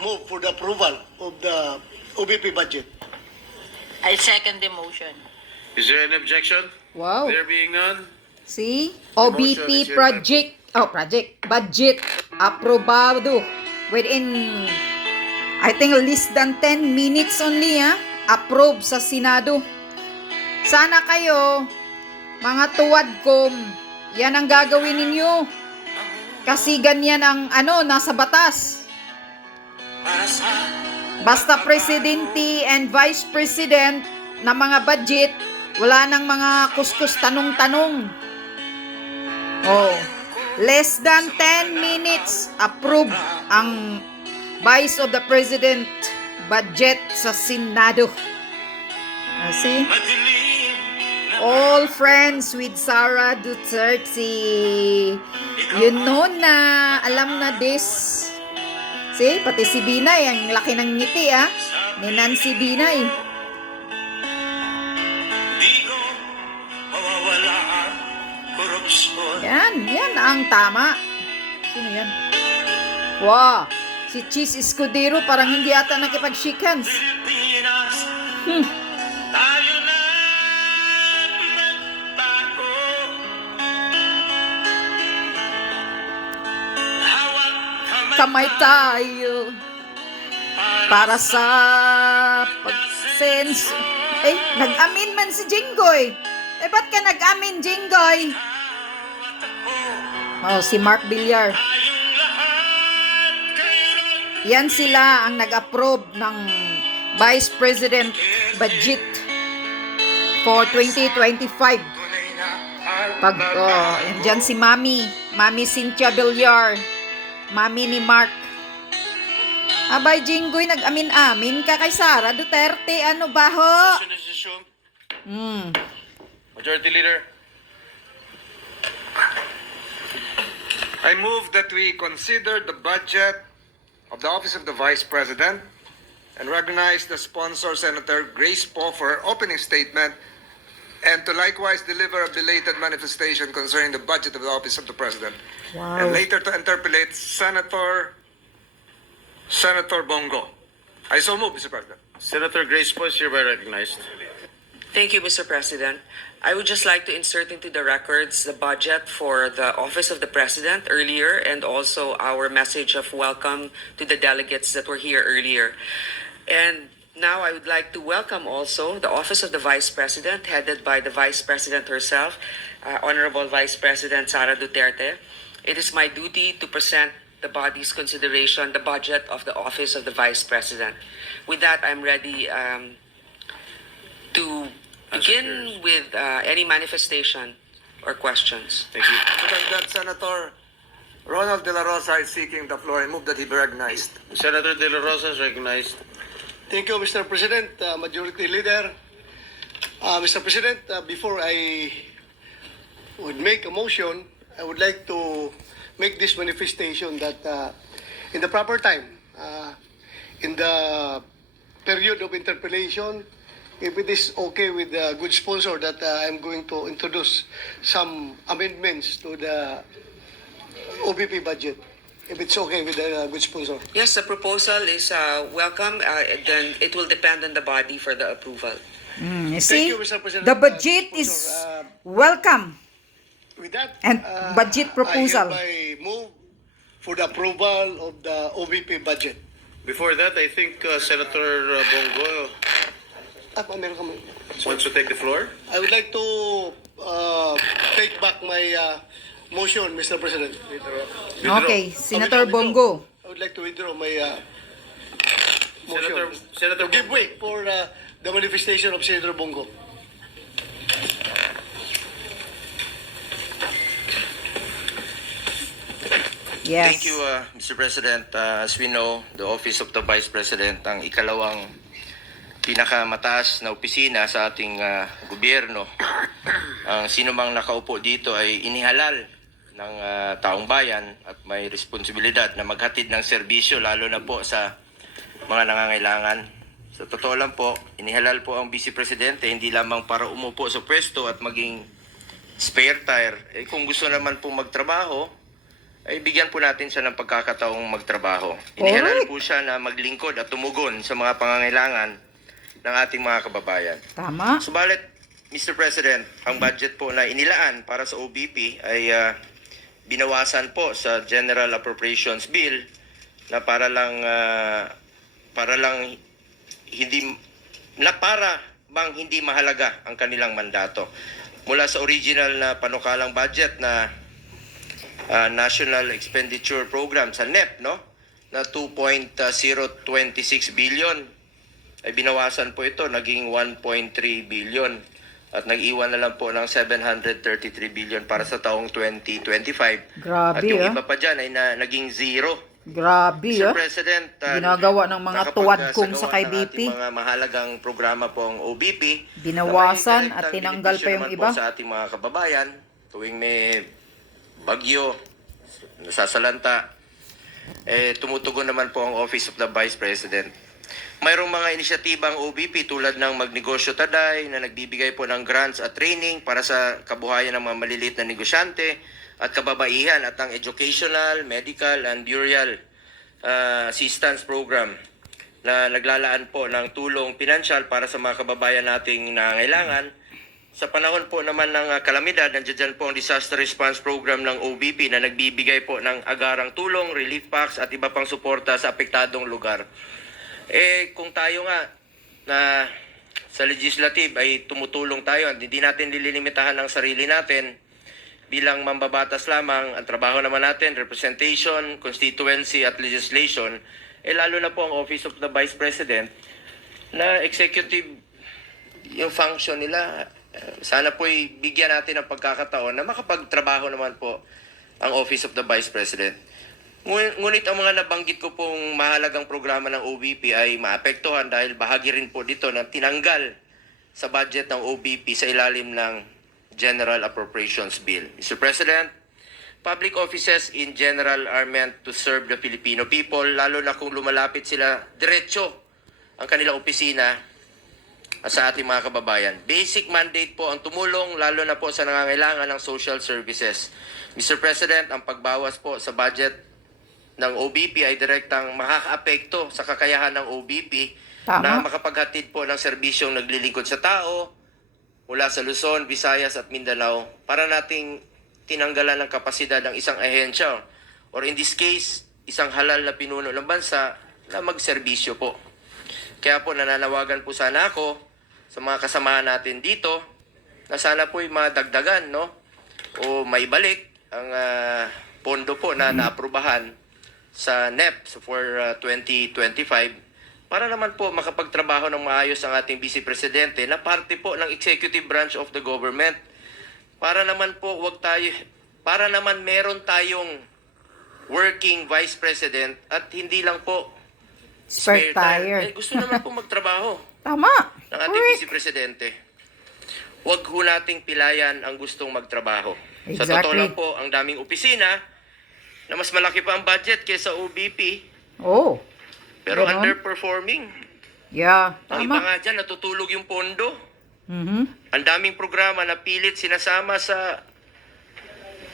move for the approval of the OBP budget. I second the motion. Is there any objection? Wow. There being none, See? motion OBP is hereby budget aprobado within I think less than 10 minutes only approve sa Senado. Sana kayo mga tuwadkom, yan ang gagawin ninyo. Kasi ganyan ang nasa batas. Basta presidente and vice president na mga budget, wala nang mga kuskus tanong-tanong. Oh, less than 10 minutes approve ang vice of the president budget sa Senado. See? All friends with Sara Duterte. You know na, alam na this. See, pati si Binay, ang laki ng ngiti ni Nancy Binay. Yan ang tama. Sino yan? Wow, si Cheese Escudero parang hindi ata nakipag-shake hands. Kamay tayo para sa pagsenso. Nag-amin man si Jinggoy. Ba't ka nag-amin, Jinggoy? Oh, si Mark Villar. Yan sila ang nag-approve ng Vice President budget for 2025. Yan si Mami Cynthia Villar. Mami ni Mark. Abay, Jinggoy, nag-amin-amin ka kay Sara Duterte. Ano ba ho? motion is assumed. Majority Leader. I move that we consider the budget of the Office of the Vice President and recognize the sponsor, Senator Grace Poe, for her opening statement, and to likewise deliver a belated manifestation concerning the budget of the Office of the President. Wow. And later to interpolate Senator Bongo. I so move, Mr. President. Senator Grace Poe is hereby recognized. Thank you, Mr. President. I would just like to insert into the records the budget for the Office of the President earlier, and also our message of welcome to the delegates that were here earlier. And now I would like to welcome also the Office of the Vice President, headed by the Vice President herself, Honorable Vice President Sara Duterte. It is my duty to present the body's consideration the budget of the Office of the Vice President. With that, I'm ready to begin with any manifestation or questions. Thank you. That Senator Ronald De La Rosa is seeking the floor. I move that he be recognized. Senator De La Rosa is recognized. Thank you, Mr. President, Majority Leader. Mr. President, before I would make a motion, I would like to make this manifestation that in the proper time, in the period of interpellation, if it is okay with the good sponsor, that I'm going to introduce some amendments to the OBP budget. If it's okay with the good sponsor. Yes, the proposal is welcome. Then it will depend on the body for the approval. You Thank see, you, Mr. President. the budget Sponsor, is welcome. With that, And budget proposal. I hereby move for the approval of the OBP budget. Before that, I think Senator Bongo Meron ka mo. wants to take the floor. I would like to take back my motion, Mr. President. Withdraw. Okay, Senator Bongo. I would like to withdraw my Senator, motion. Senator To give way for the manifestation of Senator Bongo. Yes. Thank you, Mr. President. As we know, the Office of the Vice President ang ikalawang pinakamataas na opisina sa ating gobyerno. Ang sino mang nakaupo dito ay inihalal ng taong bayan at may responsibilidad na maghatid ng serbisyo, lalo na po sa mga nangangailangan. Sa totoo lang po, inihalal po ang Vice Presidente hindi lamang para umupo sa pwesto at maging spare tire. Kung gusto naman po magtrabaho, ay bigyan po natin siya ng pagkakataong magtrabaho. Inihalal po siya na maglingkod at tumugon sa mga pangangailangan ng ating mga kababayan. Tama. Subalit, Mr. President, ang budget po na inilaan para sa OBP ay binawasan po sa General Appropriations Bill na para bang hindi mahalaga ang kanilang mandato. Mula sa original na panukalang budget na National Expenditure Program sa NEP, no, na 2.026 billion, ay binawasan po ito, naging 1.3 billion at nag-iwan na lang po ng 733 billion para sa taong 2025. Grabe, at yung iba pa dyan ay naging zero. Grabe, Mr. President, ginagawa ng mga tuwadkong sa kay BP. Mga mahalagang programa po ang OBP. Binawasan na at may tinanggal pa yung benepisyo iba. naman po sa ating mga kababayan tuwing may bagyo, nasasalanta. Tumutugon naman po ang Office of the Vice President. Mayroong mga inisyatibang OBP tulad ng Magnegosyo Taday na nagbibigay po ng grants at training para sa kabuhayan ng mga maliliit na negosyante at kababaihan at ang Educational, Medical and Burial Assistance Program na naglalaan po ng tulong pinansyal para sa mga kababayan nating nangangailangan. Sa panahon po naman ng kalamidad, nandiyan dyan po ang Disaster Response Program ng OBP na nagbibigay po ng agarang tulong, relief packs at iba pang suporta sa apektadong lugar. Kung tayo nga na sa legislative ay tumutulong tayo, hindi natin nililimitahan ang sarili natin bilang mambabatas lamang, ang trabaho naman natin, representation, constituency at legislation, lalo na po ang Office of the Vice President na executive yung function nila. Sana po bigyan natin ng pagkakataon na makapagtrabaho naman po ang Office of the Vice President. Ngunit ang mga nabanggit ko pong mahalagang programa ng OBP ay maapektuhan dahil bahagi rin po dito na tinanggal sa budget ng OBP sa ilalim ng General Appropriations Bill. Mr. President, public offices in general are meant to serve the Filipino people, lalo na kung lumalapit sila diretso ang kanilang opisina sa ating mga kababayan. Basic mandate po ang tumulong, lalo na po sa nangangailangan ng social services. Mr. President, ang pagbawas po sa budget ng OBP ay direktang makakaapekto sa kakayahan ng OBP na makapaghatid po ng serbisyong naglilingkod sa tao mula sa Luzon, Visayas at Mindanao para nating tinanggalan ng kapasidad ng isang ahensya or in this case, isang halal na pinuno ng bansa na magserbisyo po. Kaya po nananawagan po sana ako sa mga kasamahan natin dito na sana po'y madagdagan, no? O maibalik ang pondo po na naaprubahan sa NEP for 2025 para naman po makapagtrabaho ng maayos ang ating Vice Presidente na parte po ng executive branch of the government. Para naman meron tayong working Vice President at hindi lang po Spare tire. Gusto naman po magtrabaho Tama. ng ating Vice Presidente. Huwag ho nating pilayan ang gustong magtrabaho. Sa totoo lang po, ang daming opisina na mas malaki pa ang budget kaysa OBP. Pero ganon. underperforming. Yeah, Ang iba tama. nga dyan, natutulog yung pondo. Mhm. Ang daming programa na pilit sinasama sa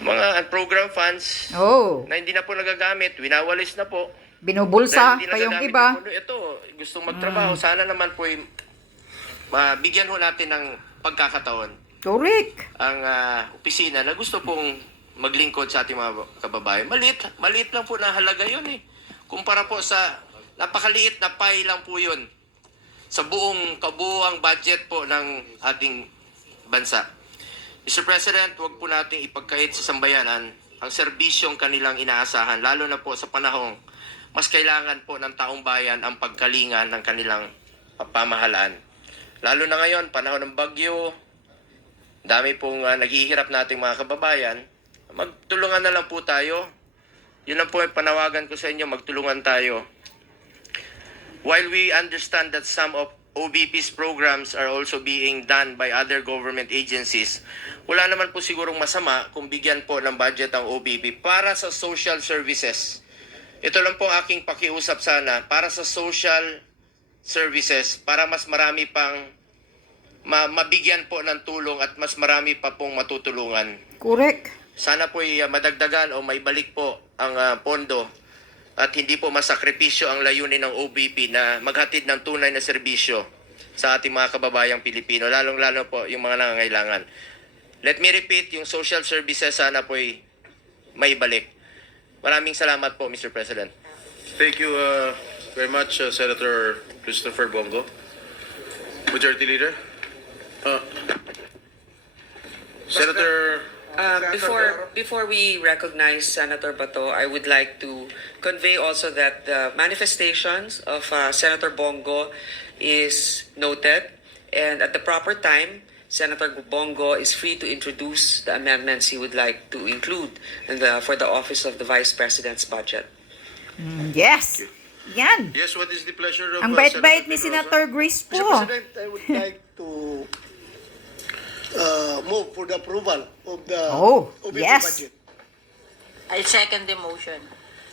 mga program funds na hindi na po nagagamit. Winawalis na po. Binubulsa Dahil hindi pa yung nagagamit iba. yung pondo. Ito, gustong magtrabaho. Sana naman po mabigyan ho natin ng pagkakataon Correct. ang opisina na gusto pong maglingkod sa ating mga kababayan. Maliit lang po na halaga yun eh. Kumpara po sa napakaliit na pie lang po yun sa kabuuang budget po ng ating bansa. Mr. President, huwag po nating ipagkait sa sambayanan ang serbisyong kanilang inaasahan, lalo na po sa panahong mas kailangan po ng taong bayan ang pagkalinga ng kanilang pamahalaan. Lalo na ngayon, panahon ng bagyo, dami pong naghihirap nating mga kababayan, magtulungan na lang po tayo. Yun lang po ang panawagan ko sa inyo, magtulungan tayo. While we understand that some of OBP's programs are also being done by other government agencies, wala naman po sigurong masama kung bigyan po ng budget ang OBP para sa social services. Ito lang po aking pakiusap sana, para sa social services, para mas marami pang mabigyan po ng tulong at mas marami pa pong matutulungan. Correct. Sana po madagdagan o maibalik po ang pondo at hindi po masakripisyo ang layunin ng OBP na maghatid ng tunay na serbisyo sa ating mga kababayang Pilipino, lalong-lalo po yung mga nangangailangan. Let me repeat, yung social services sana po'y may balik. Maraming salamat po, Mr. President. Thank you very much, Senator Christopher Bongo. Majority Leader. Senator... Before we recognize Senator Bato, I would like to convey also that the manifestations of Senator Bongo is noted, and at the proper time, Senator Bongo is free to introduce the amendments he would like to include for the office of the Vice President's budget. Yes. Yan. Yes, what is the pleasure of Ang bait-bait ni Senator Senator Grace Mr. po. President, I would like to move for the approval of the OBP yes. budget. I second the motion.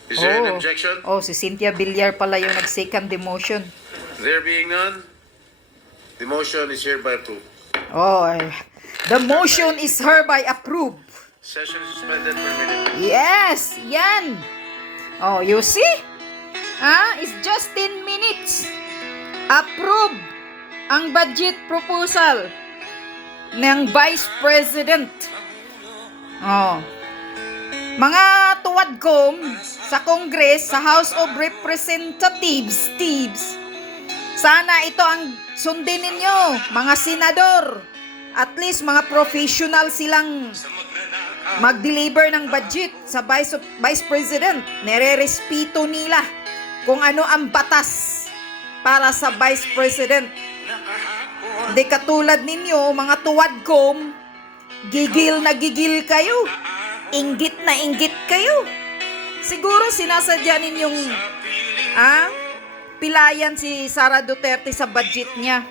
Is there an objection? Oh, si Cynthia Villar pala yung nag-second the motion. There being none, the motion is hereby approved. Oh, the motion is hereby approved. Session is suspended for a minute. Yes, yan. Oh, you see? It's just 10 minutes. Approve ang budget proposal ng Vice President. Oh. Mga tuwadkom sa Congress, sa House of Representatives, sana ito ang sundin ninyo, mga senador. At least mga professional silang mag-deliver ng budget sa Vice President. Nire-respeto nila kung ano ang batas para sa Vice President. Di katulad ninyo, mga tuwadkom, gigil na gigil kayo. Inggit na inggit kayo. Siguro sinasadya ninyong pilayan si Sara Duterte sa budget niya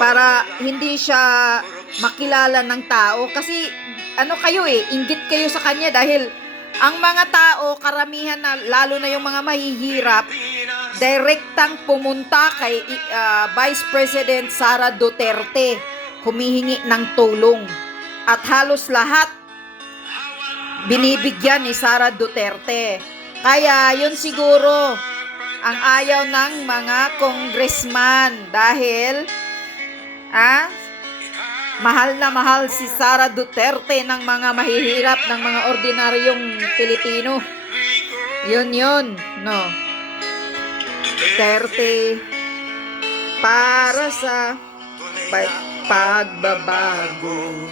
para hindi siya makilala ng tao. Kasi kayo inggit kayo sa kanya dahil ang mga tao, karamihan na, lalo na yung mga mahihirap, direktang pumunta kay Vice President Sara Duterte, humihingi ng tulong. At halos lahat binibigyan ni Sara Duterte. Kaya yun siguro ang ayaw ng mga congressman dahil mahal na mahal si Sara Duterte ng mga mahihirap, ng mga ordinaryong Pilipino. Yun, no. Duterte para sa pagbabago.